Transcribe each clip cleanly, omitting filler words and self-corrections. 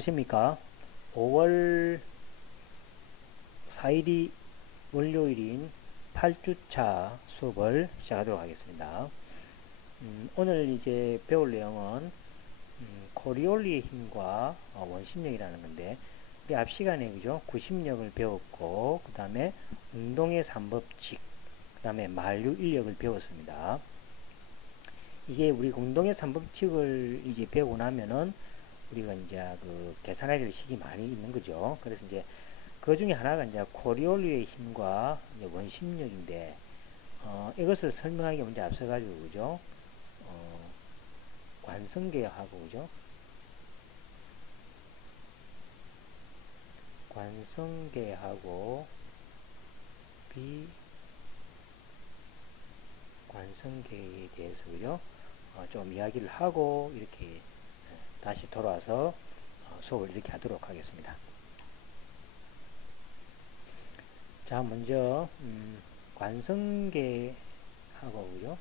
안녕하십니까. 5월 4일이 월요일인 8주차 수업을 시작하도록 하겠습니다. 오늘 이제 배울 내용은 코리올리의 힘과 원심력이라는 건데, 우리 앞 시간에 그죠? 구심력을 배웠고, 그 다음에 운동의 3법칙, 그 다음에 만류 인력을 배웠습니다. 이게 우리 운동의 3법칙을 이제 배우고 나면은 우리가 이제 그 계산해야 될 식이 많이 있는 거죠. 그래서 이제 그 중에 하나가 이제 코리올리의 힘과 이제 원심력인데, 이것을 설명하기 먼저 앞서가지고, 그죠? 관성계하고, 그죠? 관성계하고 비관성계에 대해서, 그죠? 좀 이야기를 하고, 이렇게 다시 돌아와서 수업을 이렇게 하도록 하겠습니다. 자, 먼저 관성계하고, 그죠?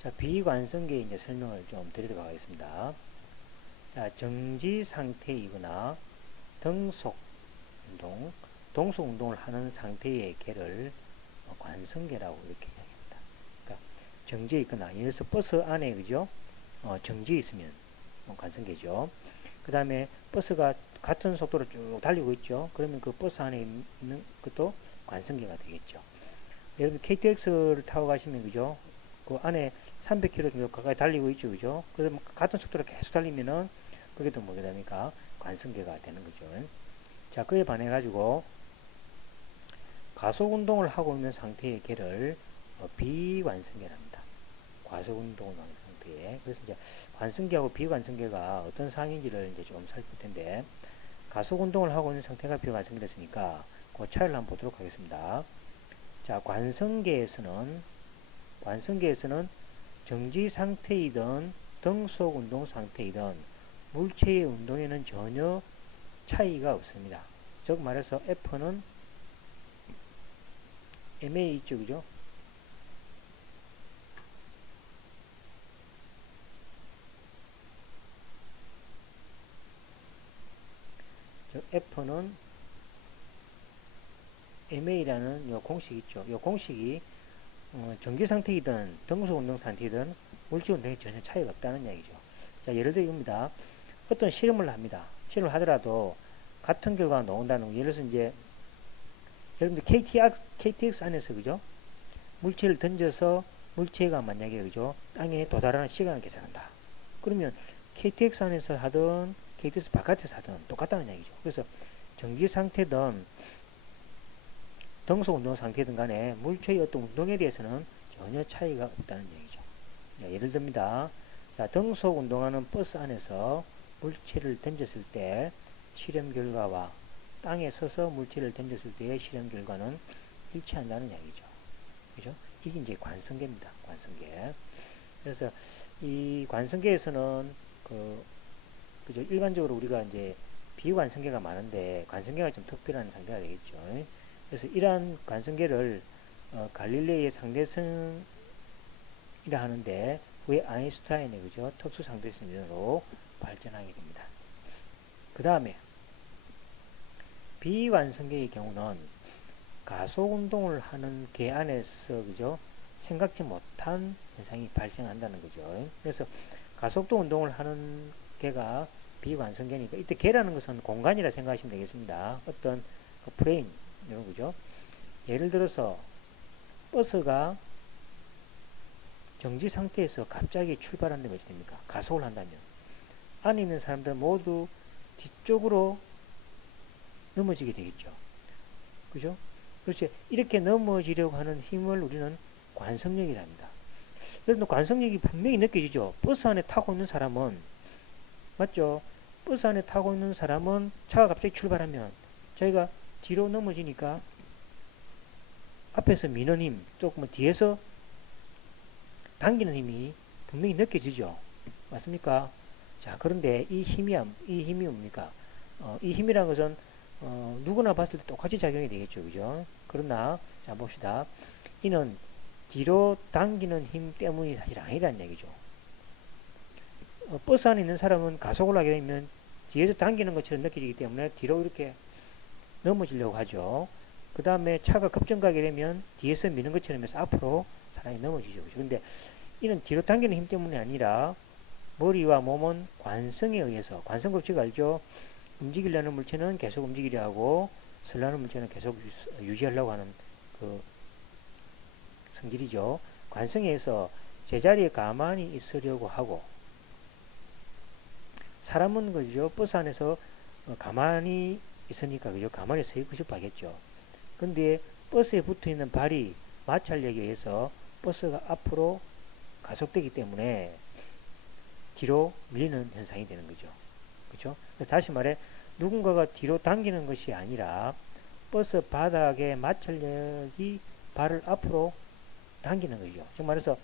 자, 비관성계 이제 설명을 좀 드리도록 하겠습니다. 자, 정지 상태이거나 등속 운동, 동속 운동을 하는 상태의 계를 관성계라고 이렇게 이야기합니다. 그러니까 정지에 있거나, 예를 들어서 버스 안에, 그죠? 정지에 있으면 관성계죠. 그 다음에 버스가 같은 속도로 쭉 달리고 있죠. 그러면 그 버스 안에 있는 것도 관성계가 되겠죠. 여러분 KTX를 타고 가시면, 그죠? 그 안에 300km 정도 가까이 달리고 있죠, 그죠? 그러면 같은 속도로 계속 달리면은 그게 또 뭐게 됩니까? 관성계가 되는 거죠. 자, 그에 반해 가지고 가속 운동을 하고 있는 상태의 계를 비관성계랍니다. 가속 운동을 하는 상태에. 그래서 이제 관성계하고 비관성계가 어떤 상황인지를 이제 좀 살필 텐데, 가속 운동을 하고 있는 상태가 비관성계됐으니까 그 차이를 한번 보도록 하겠습니다. 자, 관성계에서는 정지 상태이든 등속 운동 상태이든 물체의 운동에는 전혀 차이가 없습니다. 즉 말해서 F는 MA 있죠, 그죠? 즉 F는 MA라는 요 공식 있죠. 요 공식이 정지 상태이든 등속 운동 상태이든 물질 운동에 전혀 차이가 없다는 얘기죠. 자, 예를 들어 이겁니다. 어떤 실험을 합니다. 실험을 하더라도 같은 결과가 나온다는 거. 예를 들어서 이제 여러분들 KTX 안에서, 그죠? 물체를 던져서 물체가 만약에, 그죠? 땅에 도달하는 시간을 계산한다. 그러면 KTX 안에서 하든 KTX 바깥에서 하든 똑같다는 얘기죠. 그래서 정지 상태든 등속 운동 상태든 간에 물체의 어떤 운동에 대해서는 전혀 차이가 없다는 얘기죠. 자, 예를 듭니다. 자, 등속 운동하는 버스 안에서 물체를 던졌을 때 실험 결과와 땅에 서서 물체를 던졌을 때의 실험 결과는 일치한다는 얘기죠. 그죠? 이게 이제 관성계입니다. 관성계. 그래서 이 관성계에서는 그죠? 일반적으로 우리가 이제 비관성계가 많은데 관성계가 좀 특별한 상태가 되겠죠. 그래서 이러한 관성계를 갈릴레이의 상대성이라 하는데, 후에 아인슈타인의, 그죠? 특수 상대성 이론으로 발전하게 됩니다. 그 다음에 비관성계의 경우는 가속 운동을 하는 계 안에서, 그죠? 생각지 못한 현상이 발생한다는 거죠. 그래서 가속도 운동을 하는 계가 비관성계니까, 이때 계라는 것은 공간이라 생각하시면 되겠습니다. 어떤 프레임 이런 거죠. 예를 들어서 버스가 정지 상태에서 갑자기 출발한다면 어찌 됩니까? 가속을 한다면 안에 있는 사람들 모두 뒤쪽으로 넘어지게 되겠죠. 그죠? 그렇지. 이렇게 넘어지려고 하는 힘을 우리는 관성력이랍니다. 여러분, 관성력이 분명히 느껴지죠? 버스 안에 타고 있는 사람은, 맞죠? 버스 안에 타고 있는 사람은 차가 갑자기 출발하면 자기가 뒤로 넘어지니까 앞에서 미는 힘, 또 뭐 뒤에서 당기는 힘이 분명히 느껴지죠. 맞습니까? 자, 그런데 이 힘이 뭡니까? 이 힘이라는 것은 누구나 봤을 때 똑같이 작용이 되겠죠. 그죠? 그러나 자, 봅시다. 이는 뒤로 당기는 힘 때문이 사실 아니라는 얘기죠. 버스 안에 있는 사람은 가속을 하게 되면 뒤에서 당기는 것처럼 느껴지기 때문에 뒤로 이렇게 넘어지려고 하죠. 그 다음에 차가 급정 가게 되면 뒤에서 미는 것처럼 해서 앞으로 사람이 넘어지죠. 근데 이는 뒤로 당기는 힘 때문이 아니라 머리와 몸은 관성에 의해서, 관성 법칙 알죠? 움직이려는 물체는 계속 움직이려 하고 설라는 물체는 계속 유지하려고 하는 그 성질이죠. 관성에 의해서 제자리에 가만히 있으려고 하고, 사람은 그죠, 버스 안에서 가만히 있으니까 그죠, 가만히 서 있고 싶어 하겠죠. 근데 버스에 붙어 있는 발이 마찰력에 의해서 버스가 앞으로 가속되기 때문에 뒤로 밀리는 현상이 되는 거죠. 그렇죠? 다시 말해 누군가가 뒤로 당기는 것이 아니라 버스 바닥의 마찰력이 발을 앞으로 당기는 거죠. 즉 말해서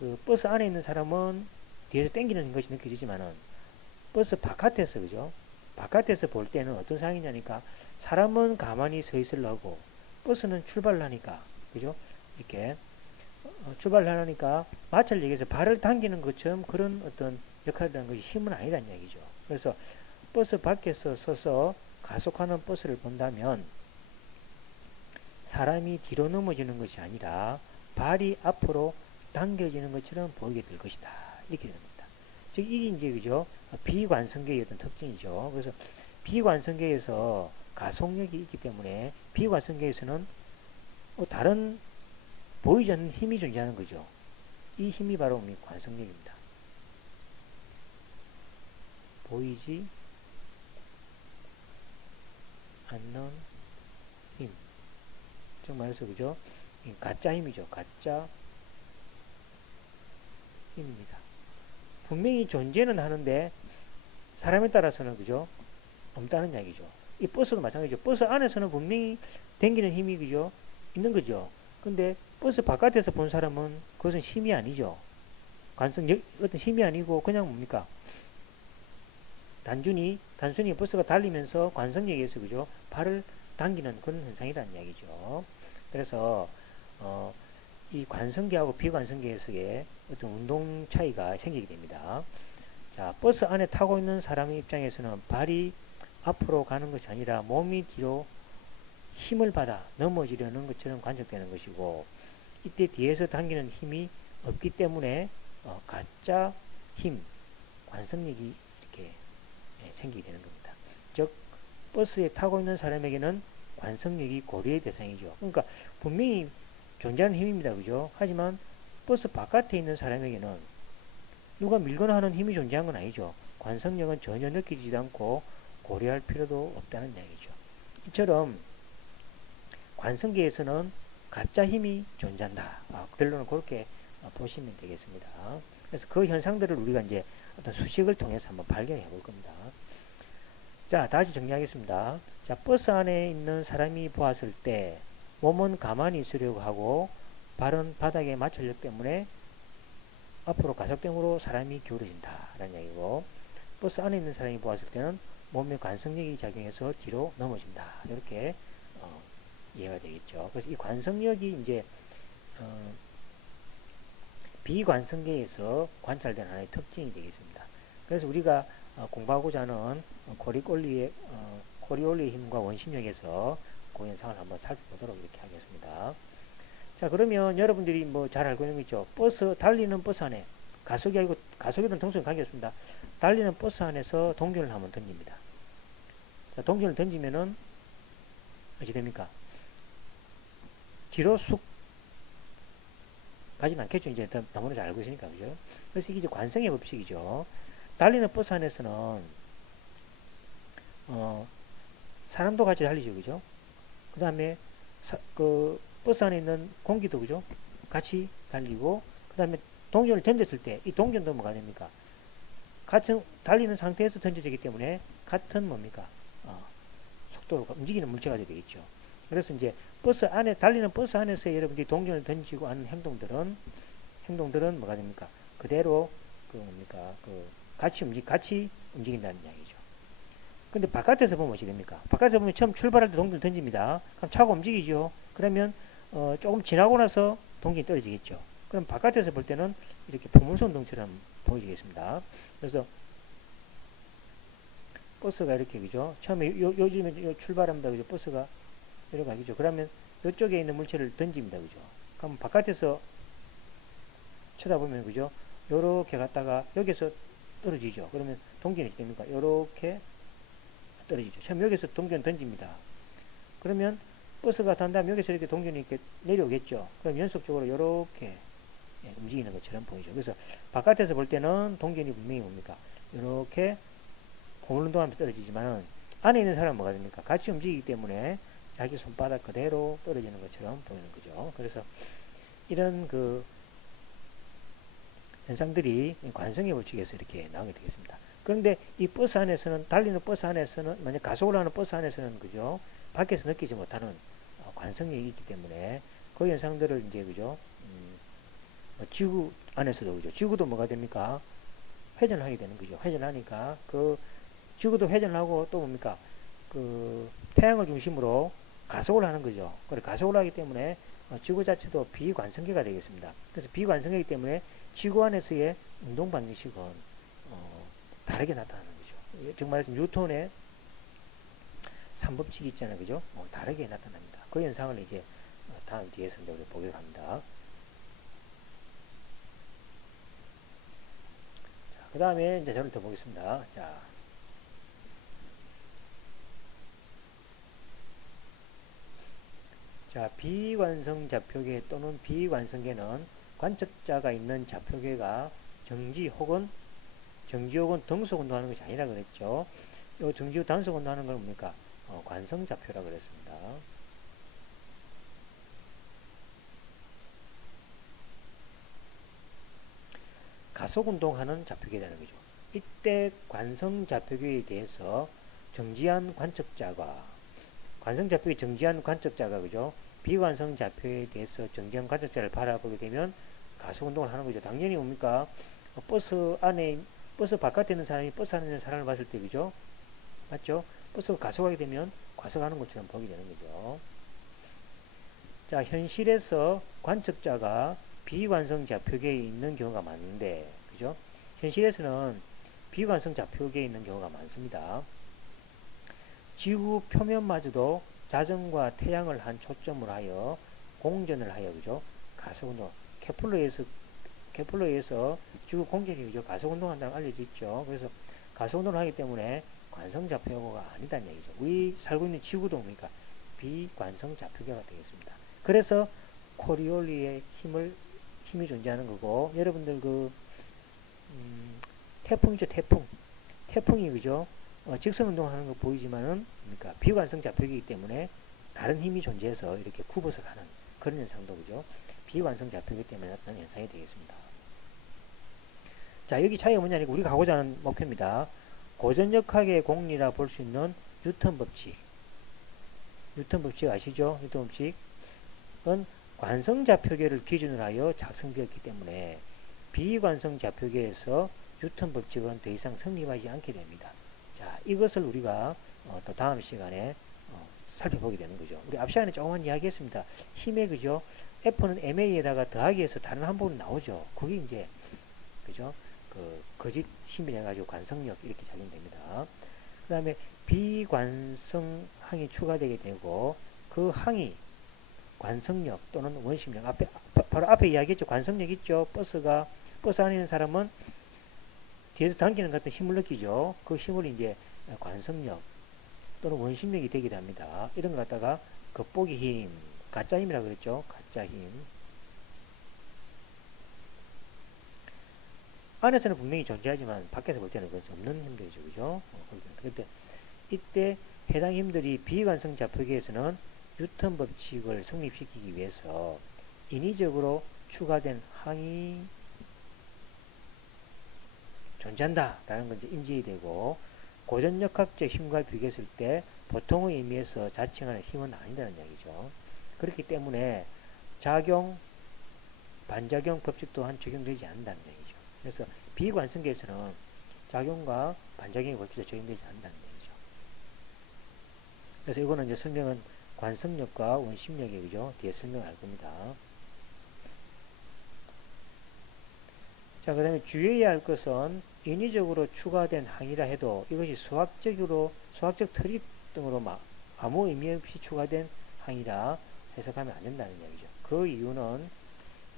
그 버스 안에 있는 사람은 뒤에서 당기는 것이 느껴지지만은 버스 바깥에서 그죠? 바깥에서 볼 때는 어떤 상황이냐니까 사람은 가만히 서 있으려고 버스는 출발을 하니까 그죠? 이렇게 출발을 하니까 마찰력에서 발을 당기는 것처럼 그런 어떤 역할이라는 것이 힘은 아니다는 얘기죠. 그래서 버스 밖에서 서서 가속하는 버스를 본다면 사람이 뒤로 넘어지는 것이 아니라 발이 앞으로 당겨지는 것처럼 보이게 될 것이다. 이렇게 됩니다. 즉 이게 이제 그죠? 비관성계의 어떤 특징이죠. 그래서 비관성계에서 가속력이 있기 때문에 비관성계에서는 다른 보이지 않는 힘이 존재하는 거죠. 이 힘이 바로 관성력입니다. 보이지 않는 힘. 즉 말해서 그죠? 가짜 힘이죠. 가짜 힘입니다. 분명히 존재는 하는데 사람에 따라서는 그죠? 없다는 이야기죠. 이 버스도 마찬가지죠. 버스 안에서는 분명히 당기는 힘이 그죠? 있는 거죠. 근데 버스 바깥에서 본 사람은 그것은 힘이 아니죠. 어떤 힘이 아니고 그냥 뭡니까? 단순히 버스가 달리면서 관성력에 의해서 그죠? 발을 당기는 그런 현상이라는 이야기죠. 그래서 이 관성계하고 비관성계에서의 어떤 운동 차이가 생기게 됩니다. 자, 버스 안에 타고 있는 사람의 입장에서는 발이 앞으로 가는 것이 아니라 몸이 뒤로 힘을 받아 넘어지려는 것처럼 관측되는 것이고, 이때 뒤에서 당기는 힘이 없기 때문에 가짜 힘, 관성력이 이렇게 생기게 되는 겁니다. 즉 버스에 타고 있는 사람에게는 관성력이 고려의 대상이죠. 그러니까 분명히 존재하는 힘입니다. 그죠? 하지만 버스 바깥에 있는 사람에게는 누가 밀거나 하는 힘이 존재하는 건 아니죠. 관성력은 전혀 느끼지도 않고 고려할 필요도 없다는 이야기죠. 이처럼 관성계에서는 가짜 힘이 존재한다. 결론은 그렇게 보시면 되겠습니다. 그래서 그 현상들을 우리가 이제 어떤 수식을 통해서 한번 발견해 볼 겁니다. 자, 다시 정리하겠습니다. 자, 버스 안에 있는 사람이 보았을 때 몸은 가만히 있으려고 하고 발은 바닥의 마찰력 때문에 앞으로 가속됨으로 사람이 기울어진다 라는 얘기고, 버스 안에 있는 사람이 보았을 때는 몸의 관성력이 작용해서 뒤로 넘어진다. 이렇게 이해가 되겠죠. 그래서 이 관성력이 이제 비관성계에서 관찰된 하나의 특징이 되겠습니다. 그래서 우리가 공부하고자 하는 코리올리의 힘과 원심력에서 그 현상을 한번 살펴보도록 이렇게 하겠습니다. 자, 그러면 여러분들이 뭐 잘 알고 있는 거 있죠. 달리는 버스 안에 가속이 아니고 가속이라는 동속에 관계없습니다. 달리는 버스 안에서 동전을 한번 던집니다. 자, 동전을 던지면은 어찌 됩니까? 뒤로 쑥 가진 않겠죠. 이제 너무나 잘 알고 있으니까, 그죠? 그래서 이게 이제 관성의 법칙이죠. 달리는 버스 안에서는 사람도 같이 달리죠, 그죠? 그 다음에 그 버스 안에 있는 공기도 그죠? 같이 달리고, 그 다음에 동전을 던졌을 때 이 동전도 뭐가 됩니까? 같은 달리는 상태에서 던져지기 때문에 같은 뭡니까? 속도로 움직이는 물체가 되겠죠. 그래서 이제 달리는 버스 안에서 여러분들이 동전을 던지고 하는 행동들은 뭐가 됩니까? 그대로 같이 움직인다는 이야기죠. 근데 바깥에서 보면 어떻게 됩니까? 바깥에서 보면 처음 출발할 때 동전을 던집니다. 그럼 차가 움직이죠. 그러면 조금 지나고 나서 동전이 떨어지겠죠. 그럼 바깥에서 볼 때는 이렇게 포문소 운동처럼 보여지겠습니다. 그래서 버스가 이렇게 그죠? 처음에 요즘에 출발합니다. 그죠? 버스가 이렇게 가겠죠. 그러면 이쪽에 있는 물체를 던집니다. 그죠? 그럼 바깥에서 쳐다보면 그죠? 요렇게 갔다가 여기서 떨어지죠. 그러면 동전이 됩니까? 요렇게 떨어지죠. 처음 여기서 동전 던집니다. 그러면 버스가 탄 다음에 여기서 이렇게 동전이 이렇게 내려오겠죠. 그럼 연속적으로 요렇게 움직이는 것처럼 보이죠. 그래서 바깥에서 볼 때는 동전이 분명히 뭡니까? 이렇게 고물운동하면서 떨어지지만은 안에 있는 사람은 뭐가 됩니까? 같이 움직이기 때문에 자기 손바닥 그대로 떨어지는 것처럼 보이는 거죠. 그래서 이런 그 현상들이 관성의 법칙에서 이렇게 나오게 되겠습니다. 그런데 이 버스 안에서는, 달리는 버스 안에서는, 만약 가속을 하는 버스 안에서는 그죠? 밖에서 느끼지 못하는 관성력이 있기 때문에 그 현상들을 이제 그죠? 지구 안에서도 그죠? 지구도 뭐가 됩니까? 회전을 하게 되는 거죠. 회전하니까 그 지구도 회전을 하고 또 뭡니까? 그 태양을 중심으로 가속을 하는 거죠. 그래 가속을 하기 때문에 지구 자체도 비관성계가 되겠습니다. 그래서 비관성계이기 때문에 지구 안에서의 운동 방식은 다르게 나타나는 거죠. 정말 뉴턴의 3법칙이 있잖아요. 그죠? 다르게 나타납니다. 그 현상을 이제 다음 뒤에서 이제 우리 보기로 합니다. 그 다음에 이제 저를 더 보겠습니다. 자, 비관성 좌표계 또는 비관성계는 관측자가 있는 좌표계가 정지 혹은 등속 운동하는 것이 아니라 그랬죠. 이 정지 후 단속 운동하는 건 뭡니까? 관성 좌표라 그랬습니다. 가속 운동하는 좌표계라는 거죠. 이때 관성 좌표계에 대해서 정지한 관측자가 관성 좌표계 정지한 관측자가 그죠? 비관성 좌표에 대해서 정지한 관측자를 바라보게 되면 가속 운동을 하는 거죠. 당연히 뭡니까? 버스 바깥에 있는 사람이 버스 안에 있는 사람을 봤을 때 그죠? 맞죠? 버스가 가속하게 되면 가속하는 것처럼 보게 되는 거죠. 자, 현실에서 관측자가 비관성 좌표계에 있는 경우가 많은데, 그죠? 현실에서는 비관성 좌표계에 있는 경우가 많습니다. 지구 표면마저도 자전과 태양을 한 초점으로 하여 공전을 하여, 그죠? 가속운동. 케플러에서 지구 공전이 그죠? 가속운동 한다고 알려져 있죠. 그래서 가속운동을 하기 때문에 관성 좌표계가 아니다는 얘기죠. 우리 살고 있는 지구도 뭡니까? 비관성 좌표계가 되겠습니다. 그래서 코리올리의 힘이 존재하는 거고, 여러분들 태풍이죠, 태풍이 그죠? 직선 운동하는 거 보이지만은, 그러니까 비관성 좌표이기 때문에 다른 힘이 존재해서 이렇게 굽어서 가는 그런 현상도 그죠? 비관성 좌표이기 때문에 나타나는 현상이 되겠습니다. 자, 여기 차이가 뭐냐니까 우리가 가고자 하는 목표입니다. 고전역학의 공리라 볼 수 있는 뉴턴 법칙. 뉴턴 법칙 아시죠? 뉴턴 법칙은 관성 좌표계를 기준으로 하여 작성되었기 때문에 비관성 좌표계에서 뉴턴 법칙은 더 이상 성립하지 않게 됩니다. 자, 이것을 우리가 또 다음 시간에 살펴보게 되는 거죠. 우리 앞 시간에 조금만 이야기했습니다. 힘의 그죠? F는 MA에다가 더하기해서 다른 한 부분 나오죠. 그게 이제 그죠? 거짓 힘이라 가지고 관성력 이렇게 작용됩니다. 그 다음에 비관성항이 추가되게 되고 그 항이 관성력 또는 원심력 바로 앞에 이야기했죠. 관성력 있죠. 버스 안에 있는 사람은 뒤에서 당기는 것 같은 힘을 느끼죠. 그 힘을 이제 관성력 또는 원심력이 되기도 합니다. 이런 걸 갖다가 겉보기 힘, 가짜 힘이라 그랬죠. 가짜 힘. 안에서는 분명히 존재하지만 밖에서 볼 때는 그렇죠. 없는 힘들이죠. 그죠? 그때 이때 해당 힘들이 비관성 좌표계에서는 뉴턴 법칙을 성립시키기 위해서 인위적으로 추가된 항이 존재한다라는 건 이제 인지되고 고전역학적 힘과 비교했을 때 보통의 의미에서 자칭하는 힘은 아니라는 얘기죠. 그렇기 때문에 작용, 반작용 법칙 또한 적용되지 않는다는 얘기죠. 그래서 비관성계에서는 작용과 반작용의 법칙도 적용되지 않는다는 얘기죠. 그래서 이거는 이제 설명은 관성력과 원심력이 그죠? 뒤에 설명할 겁니다. 자, 그 다음에 주의해야 할 것은 인위적으로 추가된 항이라 해도 이것이 수학적 트릭 등으로 아무 의미 없이 추가된 항이라 해석하면 안 된다는 얘기죠. 그 이유는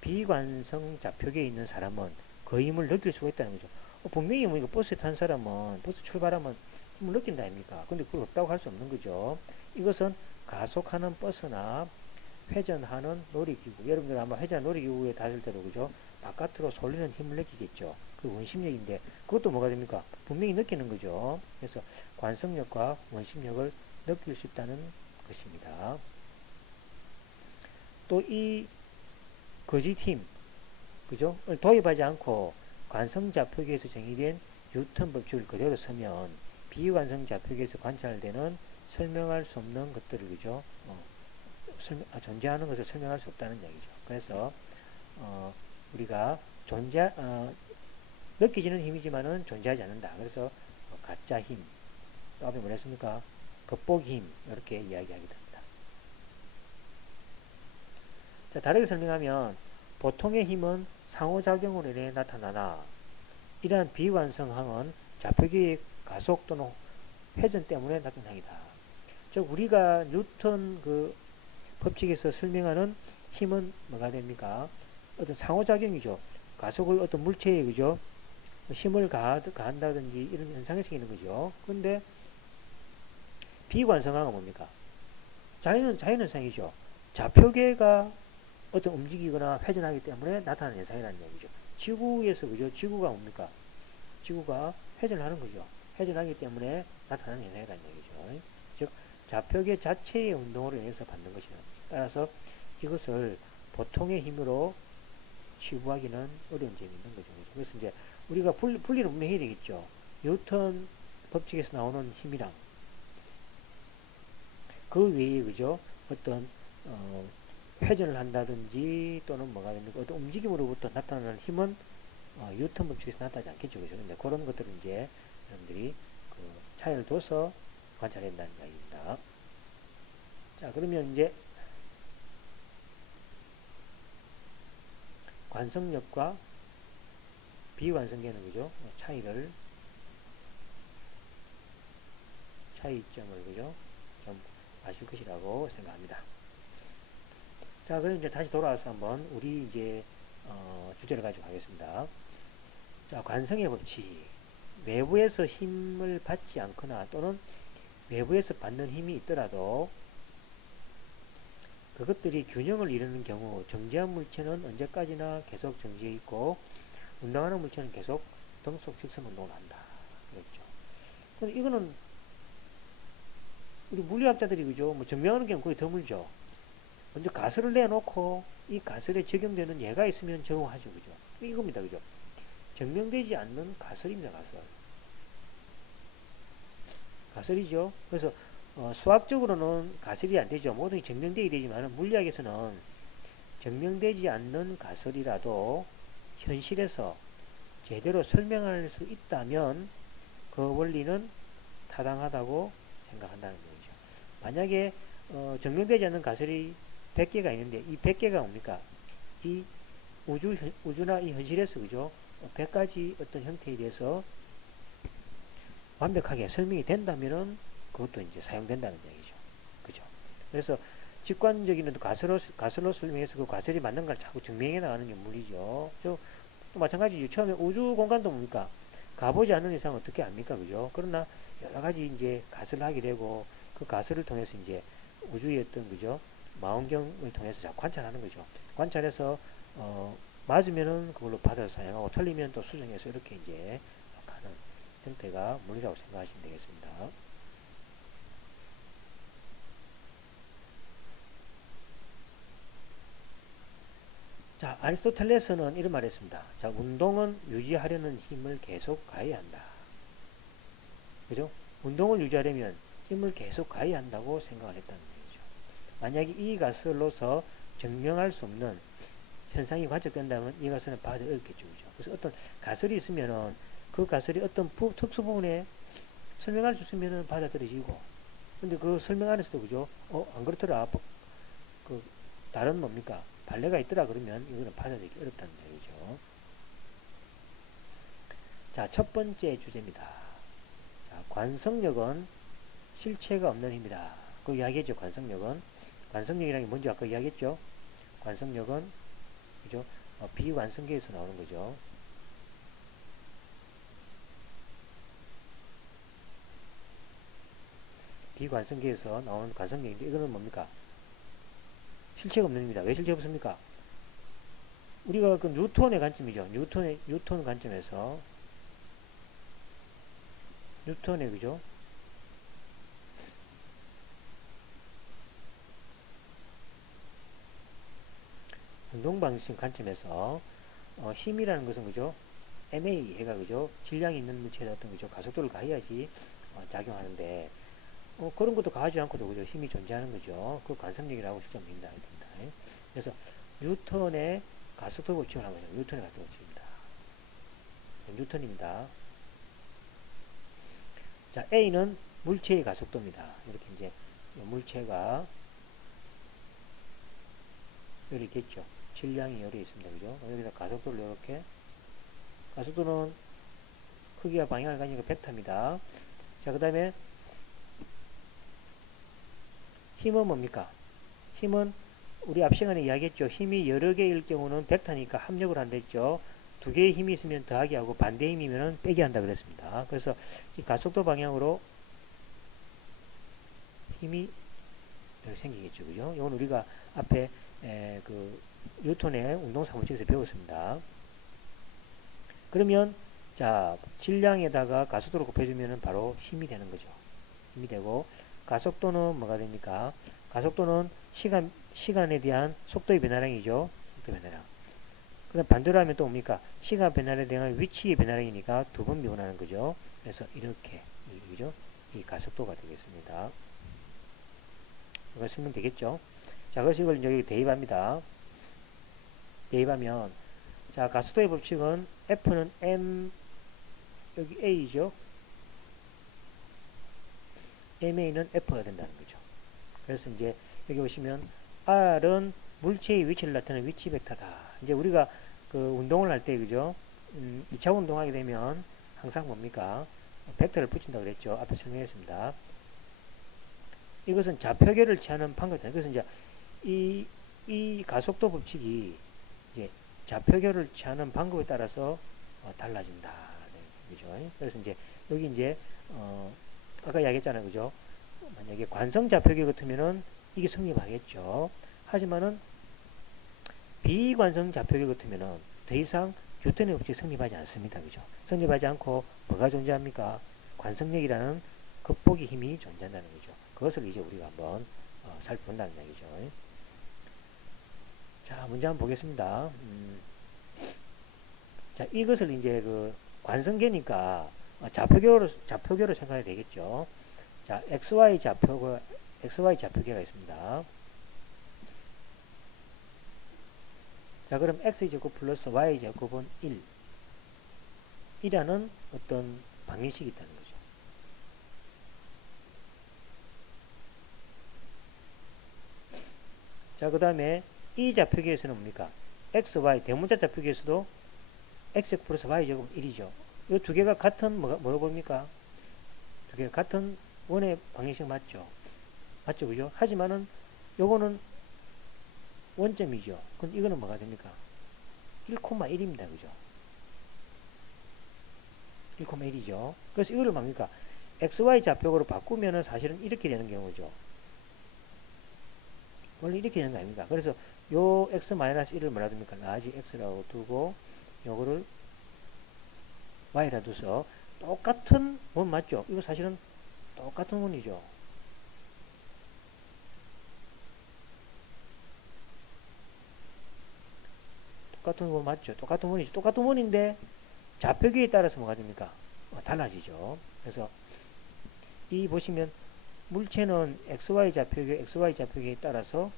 비관성 좌표계에 있는 사람은 그 힘을 느낄 수가 있다는 거죠. 분명히 뭐 이거 버스에 탄 사람은 버스 출발하면 힘을 느낀다 아닙니까? 근데 그걸 없다고 할 수 없는 거죠. 이것은 가속하는 버스나 회전하는 놀이기구, 여러분들 아마 회전 놀이기구에 탔을 때도 그죠? 바깥으로 쏠리는 힘을 느끼겠죠. 그 원심력인데 그것도 뭐가 됩니까? 분명히 느끼는 거죠. 그래서 관성력과 원심력을 느낄 수 있다는 것입니다. 또 이 거짓 힘, 그죠? 도입하지 않고 관성좌표계에서 정의된 뉴턴 법칙을 그대로 쓰면 비관성좌표계에서 관찰되는 설명할 수 없는 것들을 그죠? 존재하는 것을 설명할 수 없다는 얘기죠. 그래서 우리가 느껴지는 힘이지만은 존재하지 않는다. 그래서 가짜 힘, 또 앞에 뭐랬습니까? 겉보기 힘, 이렇게 이야기하게 됩니다. 자, 다르게 설명하면 보통의 힘은 상호작용으로 인해 나타나나 이러한 비관성항은 좌표계의 가속 또는 회전 때문에 나타난 항이다. 즉 우리가 뉴턴 그 법칙에서 설명하는 힘은 뭐가 됩니까? 어떤 상호작용이죠. 가속을 어떤 물체에 그죠? 힘을 가한다든지 이런 현상이 생기는 거죠. 그런데 비관성항은 뭡니까? 자연현상이죠. 좌표계가 어떤 움직이거나 회전하기 때문에 나타나는 현상이라는 얘기죠. 지구에서 그죠? 지구가 뭡니까? 지구가 회전하는 거죠. 회전하기 때문에 나타나는 현상이라는 얘기죠. 즉 좌표계 자체의 운동으로 인해서 받는 것이다. 따라서 이것을 보통의 힘으로 치부하기는 어려운 점이 있는 거죠. 그래서 이제 우리가 분리를 분명히 해야 되겠죠. 뉴턴 법칙에서 나오는 힘이랑 그 외에 그죠? 어떤 회전을 한다든지 또는 뭐가 됩니까? 어떤 움직임으로부터 나타나는 힘은 뉴턴 법칙에서 나타나지 않겠죠. 그죠? 근데 그런 것들을 이제 여러분들이 그 차이를 둬서 관찰해야 된다는 이야기입니다. 자, 그러면 이제 관성력과 비관성계는 그죠? 차이점을 그죠? 좀 아실 것이라고 생각합니다. 자, 그럼 이제 다시 돌아와서 한번 우리 이제 주제를 가지고 가겠습니다. 자, 관성의 법칙. 외부에서 힘을 받지 않거나 또는 외부에서 받는 힘이 있더라도 그것들이 균형을 이루는 경우 정지한 물체는 언제까지나 계속 정지해 있고 운동하는 물체는 계속 등속 직선 운동을 한다. 그랬죠. 근데 이거는 우리 물리학자들이 그죠? 뭐 증명하는 경우 거의 드물죠. 먼저 가설을 내놓고 이 가설에 적용되는 예가 있으면 적용하죠. 그죠? 이겁니다. 그죠? 증명되지 않는 가설입니다. 가설이죠. 그래서 수학적으로는 가설이 안 되죠. 모든 게 증명되어야 되지만 물리학에서는 증명되지 않는 가설이라도 현실에서 제대로 설명할 수 있다면 그 원리는 타당하다고 생각한다는 거죠. 만약에 증명되지 않는 가설이 100개가 있는데 이 100개가 뭡니까? 이 우주나 이 현실에서 그죠? 100가지 어떤 형태에 대해서 완벽하게 설명이 된다면은 그것도 이제 사용된다는 얘기죠. 그죠? 그래서 직관적인 가설로 설명해서 그 가설이 맞는 걸 자꾸 증명해 나가는 게 물리죠. 또 마찬가지죠. 처음에 우주 공간도 뭡니까? 가보지 않는 이상 어떻게 압니까? 그죠? 그러나 여러 가지 이제 가설을 하게 되고 그 가설을 통해서 이제 우주의 어떤 그죠? 망원경을 통해서 자꾸 관찰하는 거죠. 관찰해서 맞으면은 그걸로 받아서 사용하고 틀리면 또 수정해서 이렇게 이제 가는 형태가 물리라고 생각하시면 되겠습니다. 자, 아리스토텔레스는 이런 말을 했습니다. 자, 운동은 유지하려는 힘을 계속 가해야 한다. 그죠? 운동을 유지하려면 힘을 계속 가해야 한다고 생각을 했다는 얘기죠. 만약에 이 가설로서 증명할 수 없는 현상이 관측된다면 이 가설은 받아들이기 어렵겠죠. 그죠? 그래서 어떤 가설이 있으면은 그 가설이 어떤 특수 부분에 설명할 수 있으면은 받아들여지고, 근데 그 설명 안에서도 그죠? 안 그렇더라. 그 다른 뭡니까? 발레가 있더라 그러면 이거는 받아들이기 어렵다는 얘기죠. 자, 첫 번째 주제입니다. 자, 관성력은 실체가 없는 힘이다. 그 이야기했죠. 관성력은. 관성력이라는 게 뭔지 아까 이야기했죠. 관성력은 그죠? 비관성계에서 나오는 거죠. 비관성계에서 나오는 관성력인데 이거는 뭡니까? 실체가 없는 힘이다. 왜 실체가 없습니까? 우리가 그 뉴턴의 관점이죠. 뉴턴 관점에서 뉴턴의 그죠? 운동 방식 관점에서 힘이라는 것은 그죠? ma 해가 그죠? 질량이 있는 물체의 어떤 그죠? 가속도를 가해야지 작용하는데 그런 것도 가하지 않고도 그죠? 힘이 존재하는 거죠. 그 관성력이라고 실제 믿는다. 그래서 뉴턴의 가속도 법칙을 한번 보죠. 뉴턴의 가속도 법칙입니다. 뉴턴입니다. 자, A는 물체의 가속도입니다. 이렇게 이제 물체가 여기 있겠죠. 질량이 여기 있습니다. 그죠? 여기다 가속도를 이렇게 가속도는 크기와 방향을 가지니까 벡터입니다. 자, 그 다음에 힘은 뭡니까? 힘은 우리 앞 시간에 이야기했죠. 힘이 여러 개일 경우는 벡터니까 합력을 한다 했죠. 두 개의 힘이 있으면 더하기 하고 반대 힘이면 빼기 한다 그랬습니다. 그래서 이 가속도 방향으로 힘이 이렇게 생기겠죠. 그죠? 이건 우리가 앞에 그 뉴턴의 운동사무책에서 배웠습니다. 그러면 자, 질량에다가 가속도를 곱해주면 바로 힘이 되는 거죠. 힘이 되고 가속도는 뭐가 됩니까? 가속도는 시간에 대한 속도의 변화량이죠. 속도 변화량. 그 다음 반대로 하면 또 뭡니까? 시간 변화량에 대한 위치의 변화량이니까 두 번 미분하는 거죠. 그래서 이렇게, 그죠? 이 가속도가 되겠습니다. 이거 설명되겠죠? 자, 그래서 이걸 여기 대입합니다. 대입하면, 자, 가속도의 법칙은 F는 M, 여기 A죠? MA는 F가 된다는 거죠. 그래서 이제 여기 보시면 R은 물체의 위치를 나타내는 위치 벡터다. 이제 우리가 그 운동을 할 때, 그죠? 2차 운동하게 되면 항상 뭡니까? 벡터를 붙인다고 그랬죠. 앞에 설명했습니다. 이것은 좌표계를 취하는 방법이다. 그래서 이제 이 가속도 법칙이 이제 좌표계를 취하는 방법에 따라서 달라진다. 그죠? 그래서 이제 여기 이제 아까 이야기했잖아요. 그죠? 만약에 관성 좌표계 같으면은 이게 성립하겠죠. 하지만은 비관성 좌표계 같으면은 더 이상 뉴턴의 법칙이 성립하지 않습니다. 그죠? 성립하지 않고 뭐가 존재합니까? 관성력이라는 극복의 힘이 존재한다는 거죠. 그것을 이제 우리가 한번 살펴본다는 얘기죠. 자, 문제 한번 보겠습니다. 자, 이것을 이제 그 관성계니까 좌표계로 생각해야 되겠죠. 자, XY 좌표계가 있습니다. 자, 그럼 X제곱 플러스 Y제곱은 1. 이라는 어떤 방정식이 있다는 거죠. 자, 그 다음에 이 좌표계에서는 뭡니까? XY, 대문자 좌표계에서도 X제곱 플러스 Y제곱은 1이죠. 이 두 개가 같은, 뭐로 봅니까? 두 개가 같은 원의 방정식 맞죠? 맞죠? 그죠? 하지만은, 요거는 원점이죠. 근데 이거는 뭐가 됩니까? 1,1입니다. 그죠? 1,1이죠. 그래서 이거를 뭡니까? XY 좌표로 바꾸면은 사실은 이렇게 되는 경우죠. 원래 이렇게 되는 거 아닙니까? 그래서 요 x-1을 뭐라 됩니까? 나지 x라고 두고 요거를 y라 둬서 똑같은 원 맞죠? 이거 사실은 똑같은 원이죠. 똑같은 원 맞죠? 똑같은 원이죠. 똑같은 원인데 좌표계에 따라서 뭐가 됩니까? 달라지죠. 그래서 이 보시면 물체는 XY 좌표계에 따라서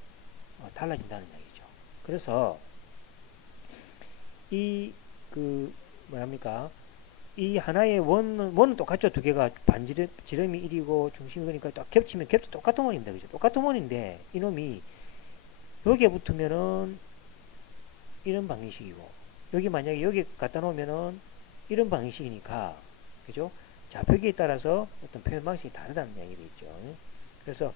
달라진다는 얘기죠. 그래서 이 뭐랍니까? 이 하나의 원은 똑같죠. 두 개가 지름이 1이고 중심이 그러니까 딱 겹치면 똑같은 원입니다. 그죠? 똑같은 원인데 이놈이 여기에 붙으면은 이런 방식이고 여기 만약에 여기 갖다 놓으면은 이런 방식이니까, 그죠? 좌표기에 따라서 어떤 표현 방식이 다르다는 이야기가 있죠. 그래서,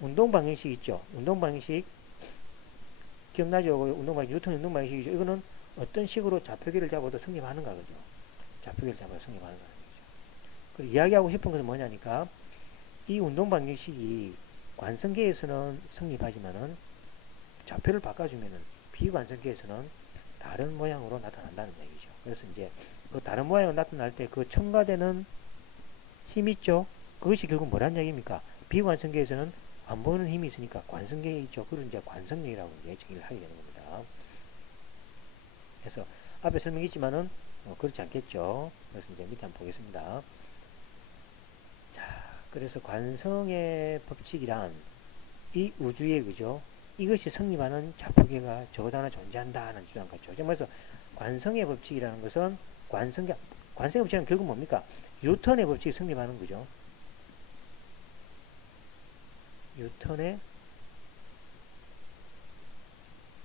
운동 방정식 있죠. 운동 방정식, 기억나죠? 운동 방정식, 뉴턴 운동 방정식이죠. 이거는 어떤 식으로 좌표기를 잡아도 성립하는가, 그죠? 좌표기를 잡아도 성립하는가. 그리고 이야기하고 싶은 것은 뭐냐니까, 이 운동 방정식이 관성계에서는 성립하지만은 좌표를 바꿔주면은 비관성계에서는 다른 모양으로 나타난다는 얘기죠. 그래서 이제 그 다른 모양으로 나타날 때 그 첨가되는 힘 있죠? 그것이 결국 뭐란 얘기입니까? 비관성계에서는 안 보이는 힘이 있으니까 관성계에 있죠. 그걸 이제 관성력이라고 이제 정의를 하게 되는 겁니다. 그래서 앞에 설명했지만은 그렇지 않겠죠. 그래서 이제 밑에 한번 보겠습니다. 자, 그래서 관성의 법칙이란 이 우주의 그죠? 이것이 성립하는 좌표계가 적어도 하나 존재한다는 주장 같죠. 그래서 관성의 법칙이라는 것은 관성의 법칙은 결국 뭡니까? 뉴턴의 법칙이 성립하는 거죠. 뉴턴의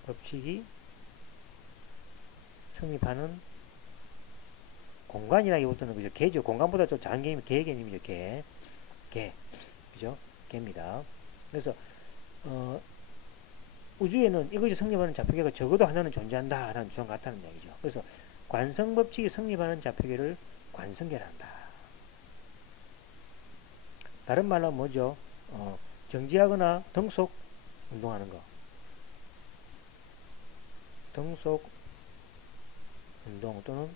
법칙이 성립하는 공간이라기보다는 그죠? 개죠. 공간보다 좀 작은 개념이 개 개념이죠. 개. 그죠? 개입니다. 그래서 우주에는 이것이 성립하는 좌표계가 적어도 하나는 존재한다라는 주장 같다는 얘기죠. 그래서 관성 법칙이 성립하는 좌표계를 관성계란다. 다른 말로 하면 뭐죠? 정지하거나 등속 운동하는 거. 등속 운동 또는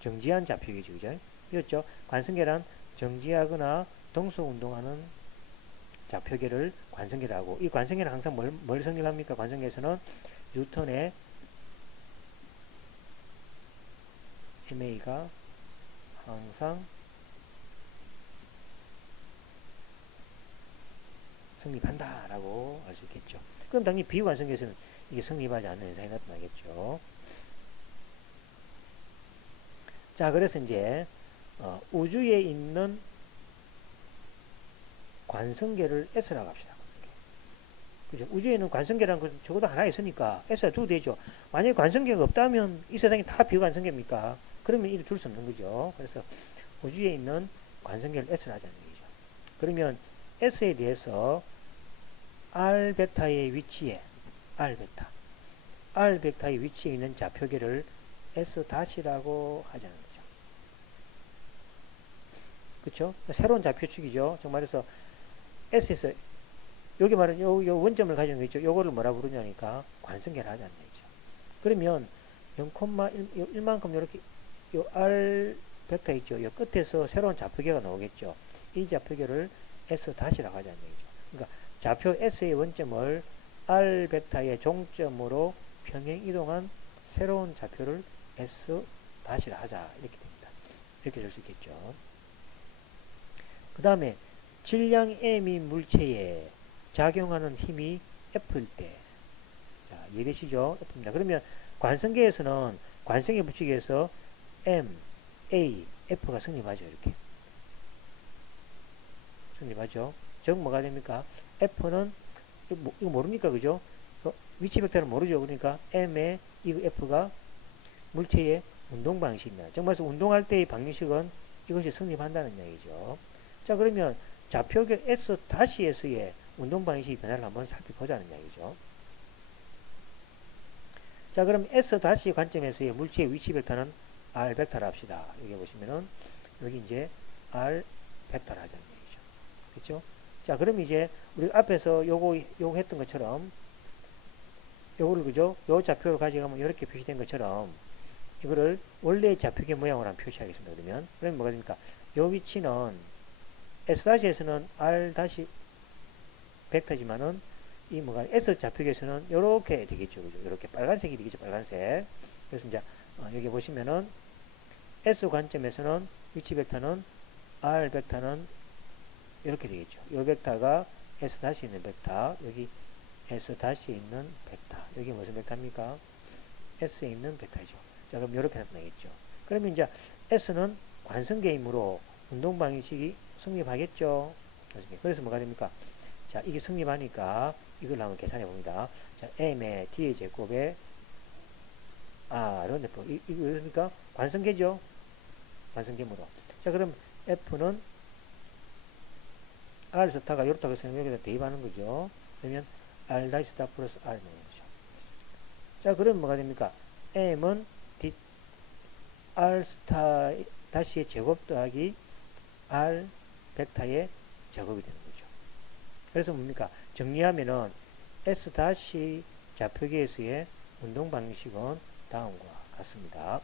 정지한 좌표계죠. 그죠? 그렇죠? 관성계란 정지하거나 등속 운동하는 좌표계를 관성계라고. 이 관성계는 항상 뭘 성립합니까? 관성계에서는 뉴턴의 MA가 항상 성립한다라고 알 수 있겠죠. 그럼 당연히 비관성계에서는 이게 성립하지 않는 현상이 나타나겠죠. 자, 그래서 이제 우주에 있는 관성계를 S라고 합시다. 그죠? 우주에는 관성계라는 건 적어도 하나 있으니까 S가 두 되죠. 만약에 관성계가 없다면 이 세상이 다 비관성계입니까? 그러면 이를 둘 수 없는 거죠. 그래서 우주에 있는 관성계를 S라 하자는 얘기죠. 그러면 S에 대해서 R 베타의 위치에 R 베타의 위치에 있는 좌표계를 S 다시라고 하자는 거죠. 그렇죠? 새로운 좌표축이죠. 즉 말해서 S에서 여기 말은 요 원점을 가지는 거 있죠. 요거를 뭐라 부르냐니까 관성계를 하자는 얘기죠. 그러면 0,1만큼 이렇게 요 R 벡터 있죠. 요 끝에서 새로운 좌표계가 나오겠죠. 이 좌표계를 S 다시라고 하자는 얘기죠. 그러니까 좌표 S의 원점을 R 벡터의 종점으로 평행 이동한 새로운 좌표를 S 다시라 하자 이렇게 됩니다. 이렇게 될 수 있겠죠. 그 다음에 질량 M인 물체에 작용하는 힘이 F일 때, 자, 이해되시죠? F입니다. 그러면 관성계에서는 관성계 법칙에서 M, A, F가 성립하죠. 이렇게 성립하죠. 즉 뭐가 됩니까? F는 이거 모릅니까? 그죠? 위치 벡터는 모르죠. 그러니까 M에 이거 F가 물체의 운동 방식입니다. 즉 말해서 운동할 때의 방식은 이것이 성립한다는 얘기죠. 자, 그러면 좌표계 S 다시에서의 운동 방식 변화를 한번 살펴보자는 얘기죠. 자, 그럼 S 다시 관점에서의 물체의 위치 벡터는 R 벡터라 합시다. 여기 보시면은 여기 이제 R 벡터라 하자는 얘기죠. 그렇죠? 자, 그럼 이제 우리 앞에서 요거 했던 것처럼 요거를 그죠? 요 좌표를 가져가면 이렇게 표시된 것처럼 이거를 원래의 좌표계 모양으로 한번 표시하겠습니다. 그러면 뭐가 됩니까? 요 위치는 S-에서는 R 다시 벡터지만은 이 뭐가 S 좌표계에서는 요렇게 되겠죠. 그죠? 요렇게 빨간색이 되겠죠. 빨간색. 그래서 이제 여기 보시면은 S 관점에서는 위치 벡터는 R 벡터는 이렇게 되겠죠. 요 벡터가 S 다시 있는 벡터, 여기 S 다시 있는 벡터. 여기 무슨 벡터입니까? S에 있는 벡터죠. 자, 그럼 이렇게 나타나겠죠. 그러면 이제 S는 관성계이므로 운동 방식이 성립하겠죠. 그래서 뭐가 됩니까? 자, 이게 성립하니까 이걸 한번 계산해 봅니다. 자, M의 D의 제곱에 R은 F. 이거 그러니까 관성계죠. 관성계므로. 자, 그럼 F는 R 스타가 이렇다고 해서 여기다 대입하는 거죠. 그러면 R 다시 스타 플러스 R 되는 거죠. 자, 그럼 뭐가 됩니까? M은 R 스타 다시의 제곱 더하기 R 벡터의 제곱이 되는 거죠. 그래서 뭡니까? 정리하면은 S 다시 좌표계에서의 운동 방식은 다음과 같습니다.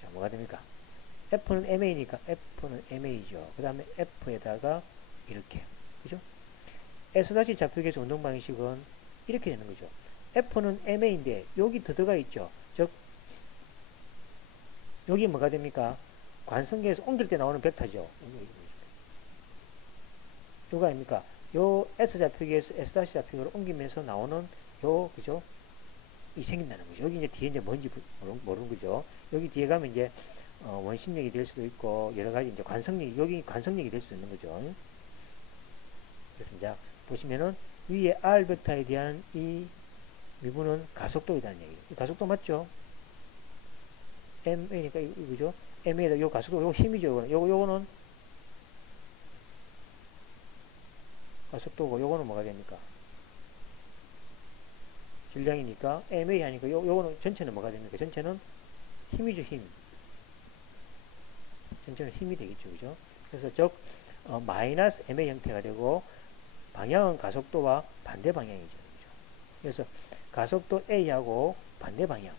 자, 뭐가 됩니까? F는 MA니까 F는 MA죠. 그 다음에 F에다가 이렇게. 그죠? S 다시 좌표계에서 운동 방식은 이렇게 되는 거죠. F는 MA인데 여기 들어가 있죠. 즉 여기 뭐가 됩니까? 관성계에서 옮길 때 나오는 벡터죠. 요거 아닙니까? 요 S 좌표계에서 S 다시 좌표계로 옮기면서 나오는 요, 그죠? 이 생긴다는 거죠. 여기 이제 뒤에 이제 뭔지 모르는 거죠. 여기 뒤에 가면 이제 원심력이 될 수도 있고 여러 가지 이제 관성력, 여기 관성력이 될 수도 있는 거죠. 그래서 이제 보시면은 위에 R 벡터에 대한 이 미분은 가속도이라는 얘기예요. 가속도 맞죠? MA니까 이거죠. MA에다 요 가속도, 요 힘이죠. 요거는 가속도고 요거는 뭐가 됩니까? 질량이니까 MA 하니까 요거는 전체는 뭐가 됩니까? 전체는 힘이죠, 힘. 전체는 힘이 되겠죠, 그죠? 그래서 즉 마이너스 MA 형태가 되고 방향은 가속도와 반대 방향이죠, 그죠? 그래서 가속도 A하고 반대 방향,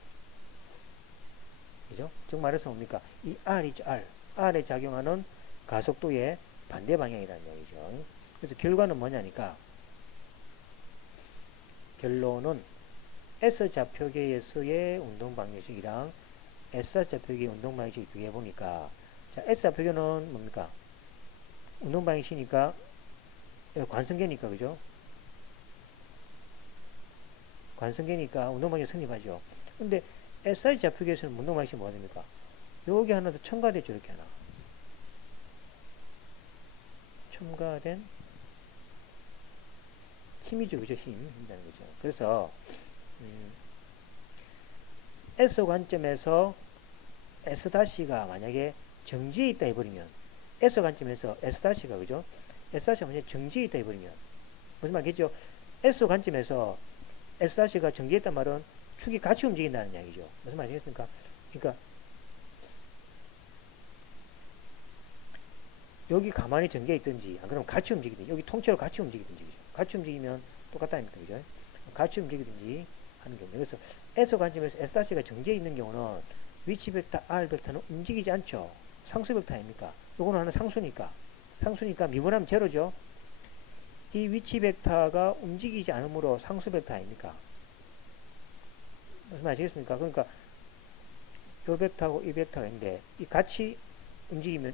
그죠? 즉 말해서 뭡니까? 이 R이죠, R. R에 작용하는 가속도의 반대 방향이라는 얘기죠. 그래서 결과는 뭐냐니까 결론은 S 좌표계에서의 운동 방정식이랑 S 좌표계의 운동 방정식 비교해 보니까 자, S 좌표계는 뭡니까? 운동 방정식이니까 관성계니까 그죠? 관성계니까 운동 방정식 성립하죠. 근데 SI 좌표계에서는 운동 방정식이 뭐가 됩니까? 여기 하나 더 첨가되죠, 이렇게 하나. 첨가된 힘이죠, 그죠? 힘이라는 거죠. 그래서 S 관점에서 S-가 만약에 정지에 있다 해버리면 S 관점에서 S-가 그죠? S-가 만약에 정지에 있다 해버리면 무슨 말이겠죠? S 관점에서 S-가 정지에 있단 말은 축이 같이 움직인다는 이야기죠. 무슨 말이겠습니까? 그러니까 여기 가만히 전개해 있든지 안 그러면 같이 움직이든지 여기 통째로 같이 움직이든지 그죠? 같이 움직이면 똑같다니까 그죠? 같이 움직이든지 하는 경우. 그래서 S 관점에서 S-가 정지해 있는 경우는 위치 벡터 R 벡터는 움직이지 않죠. 상수 벡터 아닙니까? 요거는 하나 상수니까 미분하면 제로죠. 이 위치 벡터가 움직이지 않으므로 상수 벡터 아닙니까? 무슨 말이시겠습니까? 그러니까 요 벡터하고 이 벡터가 있는데 이 같이 움직이면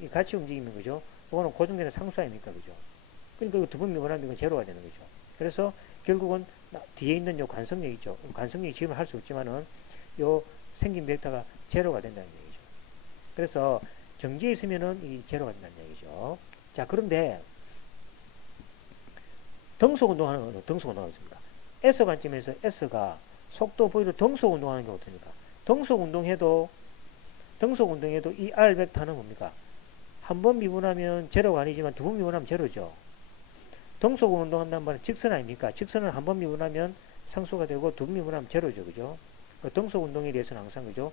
그죠? 이거는 고정되는 상수 아닙니까? 그죠? 그러니까 이거 두 번 미분하면 이건 제로가 되는 거죠. 그래서 결국은 뒤에 있는 요 관성력 있죠. 관성력이 지금 할 수 없지만은 요 생긴 벡터가 제로가 된다는 얘기죠. 그래서 정지에 있으면은 이 제로가 된다는 얘기죠. 자, 그런데 등속운동하는 있습니다. S 관점에서 S가 속도 V로 등속운동하는 경우 어떻습니까? 등속운동해도 이 R 벡터는 뭡니까? 한 번 미분하면 제로가 아니지만 두 번 미분하면 제로죠. 등속운동한다는 말은 직선 아닙니까? 직선은 한 번 미분하면 상수가 되고 두 번 미분하면 제로죠. 그죠? 등속운동에 대해서는 항상 그죠?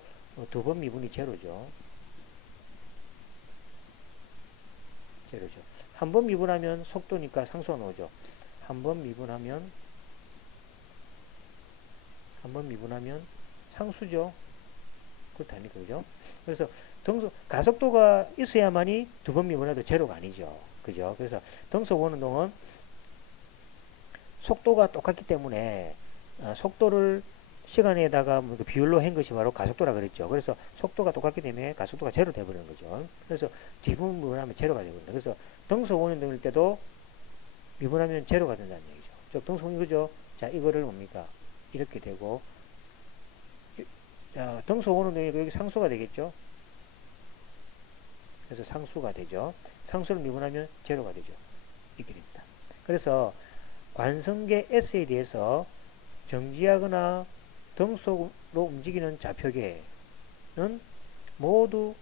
두 번 미분이 제로죠. 제로죠. 한 번 미분하면 속도니까 상수가 나오죠. 한 번 미분하면 상수죠. 그렇다니까 그죠? 그래서 가속도가 있어야만이 두 번 미분해도 제로가 아니죠. 그죠? 그래서 등속운동은 속도가 똑같기 때문에 속도를 시간에다가 비율로 한 것이 바로 가속도라 그랬죠. 그래서 속도가 똑같기 때문에 가속도가 제로 돼버리는 거죠. 그래서 뒷부분 미분하면 제로가 되버립니다. 그래서 등속운동일 때도 미분하면 제로가 된다는 얘기죠. 즉 등속이 그죠? 자, 이거를 뭡니까? 이렇게 되고 등속운동이니까 여기 상수가 되겠죠. 그래서 상수가 되죠. 상수를 미분하면 제로가 되죠. 이렇게 됩니다. 그래서 관성계 S에 대해서 정지하거나 등속으로 움직이는 좌표계는 모두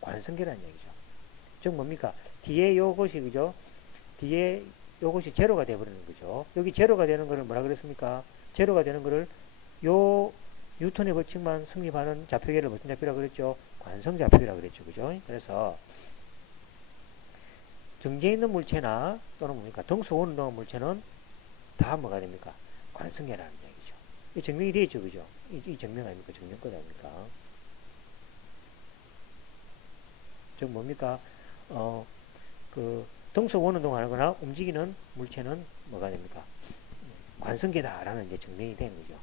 관성계라는 얘기죠. 즉 뭡니까? 뒤에 요것이 그죠? 뒤에 요것이 제로가 되어버리는 거죠. 여기 제로가 되는 거를 뭐라 그랬습니까? 제로가 되는 거를 요 뉴턴의 법칙만 성립하는 좌표계를 무슨 좌표라고 그랬죠? 관성 좌표계라고 그랬죠. 그죠? 그래서 정지해 있는 물체나 또는 뭡니까? 등속 운동한 물체는 다 뭐가 됩니까? 관성계라는 얘기죠. 이 증명이 되어 있죠. 그죠? 이 증명 아닙니까? 증명권 아닙니까? 즉 뭡니까? 그 등속 원운동하는 거나 움직이는 물체는 뭐가 됩니까? 관성계다라는 이제 증명이 된 거죠.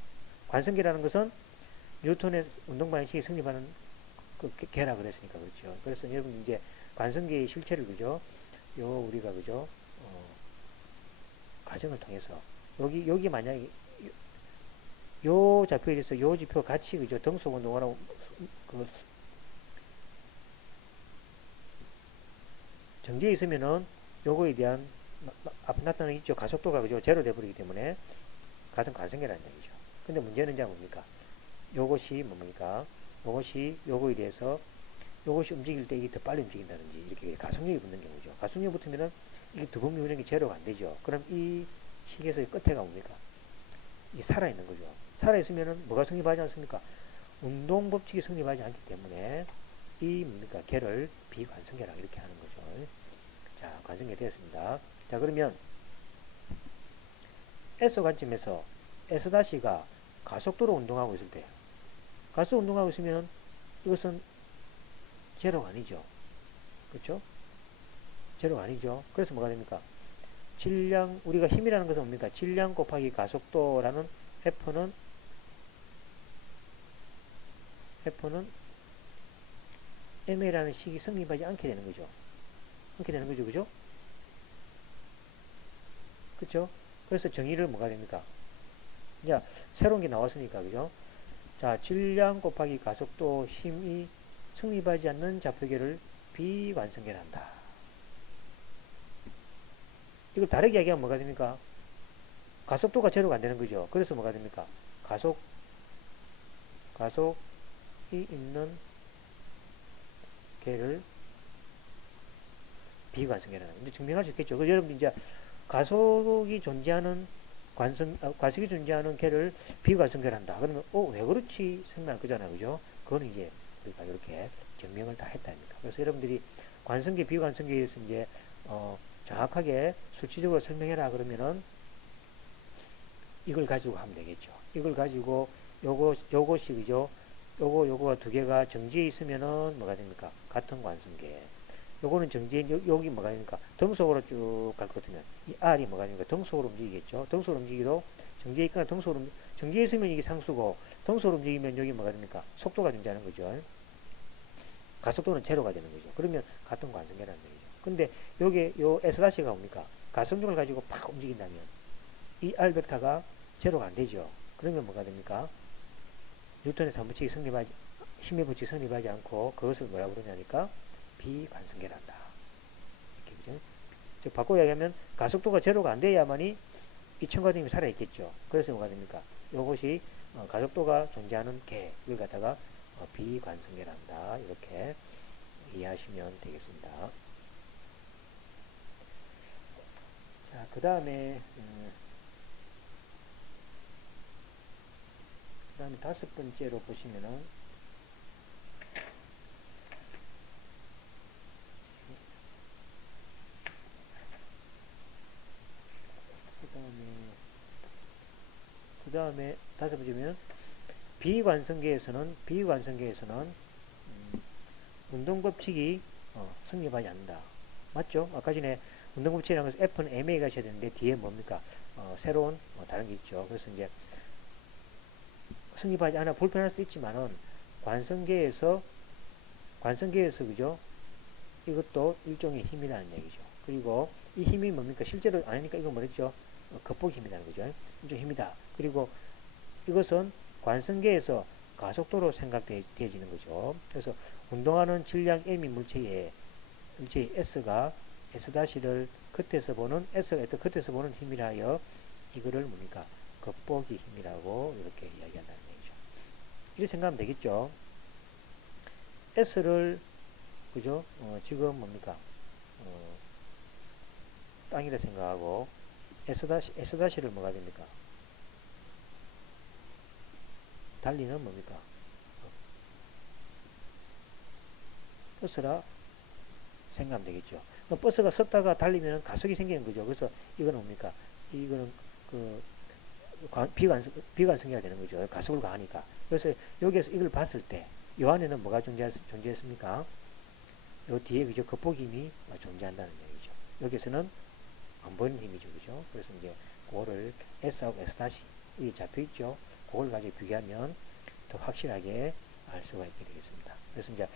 관성계라는 것은 뉴턴의 운동 방식이 성립하는 그 계라 그랬으니까 그렇죠. 그래서 여러분 이제 관성계의 실체를 그죠? 요 우리가 그죠? 과정을 통해서 여기 만약에 요 좌표에 대해서 요 지표 같이 그죠? 등속 운동하는 그 정지해 있으면은 요거에 대한 앞에 나타나는 있죠. 가속도가 그죠? 제로 돼버리기 때문에 가성 관성계라는 얘기죠. 근데 문제는 이제 뭡니까? 요것이 뭡니까? 요것이 요거에 대해서 요것이 움직일 때 이게 더 빨리 움직인다든지 이렇게 가속력이 붙는 경우죠. 가속력이 붙으면은 이게 두 번 미분한 게 제로가 안 되죠. 그럼 이 식에서의 끝에가 뭡니까? 이 살아있는 거죠. 살아있으면은 뭐가 성립하지 않습니까? 운동 법칙이 성립하지 않기 때문에 이 뭡니까? 걔를 비관성계라 이렇게 하는 거죠. 자, 관성계 되었습니다. 자, 그러면 S 관점에서 S-가 가속도로 운동하고 있을 때 가속도 운동하고 있으면 이것은 제로가 아니죠. 그렇죠? 제로가 아니죠. 그래서 뭐가 됩니까? 질량, 우리가 힘이라는 것은 뭡니까? 질량 곱하기 가속도라는 F는 ma라는 식이 성립하지 않게 되는 거죠. 않게 되는 거죠. 그죠? 그쵸? 그래서 정의를 뭐가 됩니까? 이제 새로운 게 나왔으니까, 그죠? 자, 질량 곱하기 가속도 힘이 성립하지 않는 좌표계를 비관성계라 한다. 이걸 다르게 이야기하면 뭐가 됩니까? 가속도가 제로가 안 되는 거죠. 그래서 뭐가 됩니까? 가속이 있는 계를 비관성계라는 이제 증명할 수 있겠죠. 그래서 여러분 이제 가속이 존재하는 과식이 존재하는 계를 비관성계란다. 그러면 왜 그렇지 생각할 거잖아요. 그죠? 그거는 이제 우리가 이렇게 증명을 다 했다니까. 그래서 여러분들이 관성계 비관성계에 대해서 이제 정확하게 수치적으로 설명해라 그러면은 이걸 가지고 하면 되겠죠. 이걸 가지고 요것이 그죠? 요거가 두 개가 정지해 있으면은 뭐가 됩니까? 같은 관성계. 요거는 정지해 여기 뭐가 됩니까? 등속으로 쭉 갈 것 같으면 이 R이 뭐가 됩니까? 등속으로 움직이겠죠. 등속으로 움직이도 정지해 있거나 정지해 있으면 이게 상수고 등속으로 움직이면 여기 뭐가 됩니까? 속도가 존재하는 거죠. 가속도는 제로가 되는 거죠. 그러면 같은 관성계라는 얘기죠. 근데 요게 요 S-가 뭡니까? 가속력을 가지고 팍 움직인다면 이 R 벡터가 제로가 안 되죠. 그러면 뭐가 됩니까? 뉴턴의 3법칙이 성립하지, 힘의 법칙이 성립하지 않고 그것을 뭐라고 그러냐니까 비관성계란다. 이렇게 그죠? 즉 바꿔 이야기하면 가속도가 제로가 안 돼야만이 이 첨가등이 살아있겠죠. 그래서 뭐가 됩니까? 이것이 가속도가 존재하는 계를 갖다가 비관성계란다. 이렇게 이해하시면 되겠습니다. 자, 그 다음에 다섯 번째로 보시면은 그 다음에 다섯 번째면 비관성계에서는 운동법칙이 성립하지 않는다. 맞죠? 아까 전에 운동법칙이라는 것은 F는 MA 가셔야 되는데 뒤에 뭡니까? 새로운 다른 게 있죠. 그래서 이제 성립하지 않아 불편할 수도 있지만은 관성계에서 그죠? 이것도 일종의 힘이라는 얘기죠. 그리고 이 힘이 뭡니까? 실제로 아니니까 이거 뭐랬죠? 극복 힘이라는 거죠. 일종의 힘이다. 그리고 이것은 관성계에서 가속도로 생각되어지는 거죠. 그래서 운동하는 질량 M이 물체의 S가 S-를 끝에서 보는 S가 끝에서 보는 힘이라 하여 이거를 뭡니까? 극복의 힘이라고 이렇게 이야기한다는 이렇게 생각하면 되겠죠. S를, 그죠? 지금 뭡니까? 어, 땅이라 생각하고, S-를 뭐가 됩니까? 달리는 뭡니까? 버스라 생각하면 되겠죠. 버스가 섰다가 달리면 가속이 생기는 거죠. 그래서 이거는 뭡니까? 이거는 그 비관성이가 되는 거죠. 가속을 가하니까. 그래서 여기에서 이걸 봤을 때, 요 안에는 뭐가 존재했습니까? 요 뒤에 그죠? 겉보기 힘이 존재한다는 얘기죠. 여기서는 안 보이는 힘이죠. 그죠? 그래서 이제 그거를 S하고 S 다시 여기 잡혀 있죠. 그걸 가지고 비교하면 더 확실하게 알 수가 있게 되겠습니다. 그래서 이제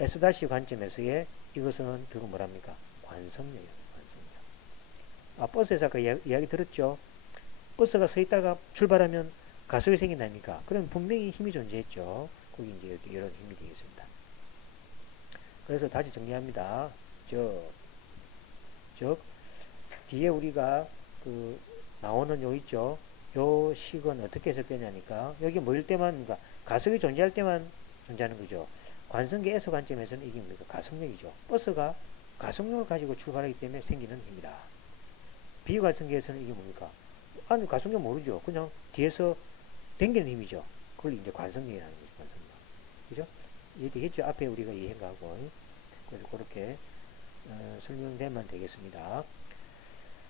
S 다시 관점에서의 이것은 결국 뭐랍니까? 관성력이에요. 관성력. 버스에서 아까 이야기 들었죠? 버스가 서 있다가 출발하면 가속이 생긴다니까. 그럼 분명히 힘이 존재했죠. 거기 이제 여기 이런 힘이 되겠습니다. 그래서 다시 정리합니다. 즉, 뒤에 우리가 그 나오는 요 있죠. 요 식은 어떻게 해석되냐니까. 여기 뭐일 때만, 그러니까 가속이 존재할 때만 존재하는 거죠. 관성계 S 관점에서는 이게 뭡니까? 가속력이죠. 버스가 가속력을 가지고 출발하기 때문에 생기는 힘이다. 비관성계에서는 이게 뭡니까? 아니, 가속력 모르죠. 그냥 뒤에서 당기는 힘이죠. 그걸 이제 관성력이라는 거죠. 관성력. 그죠? 이해되겠죠? 앞에 우리가 이해한 거하고. 그래서 그렇게 설명되면 되겠습니다.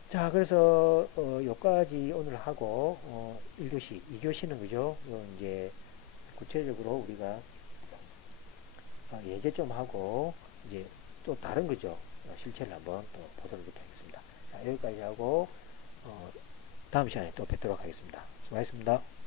자, 그래서 요까지 오늘 하고 1교시, 2교시는 그죠? 이제 구체적으로 우리가 예제 좀 하고 이제 또 다른 거죠. 실체를 한번 또 보도록 이렇게 하겠습니다. 자, 여기까지 하고 다음 시간에 또 뵙도록 하겠습니다. 수고하셨습니다.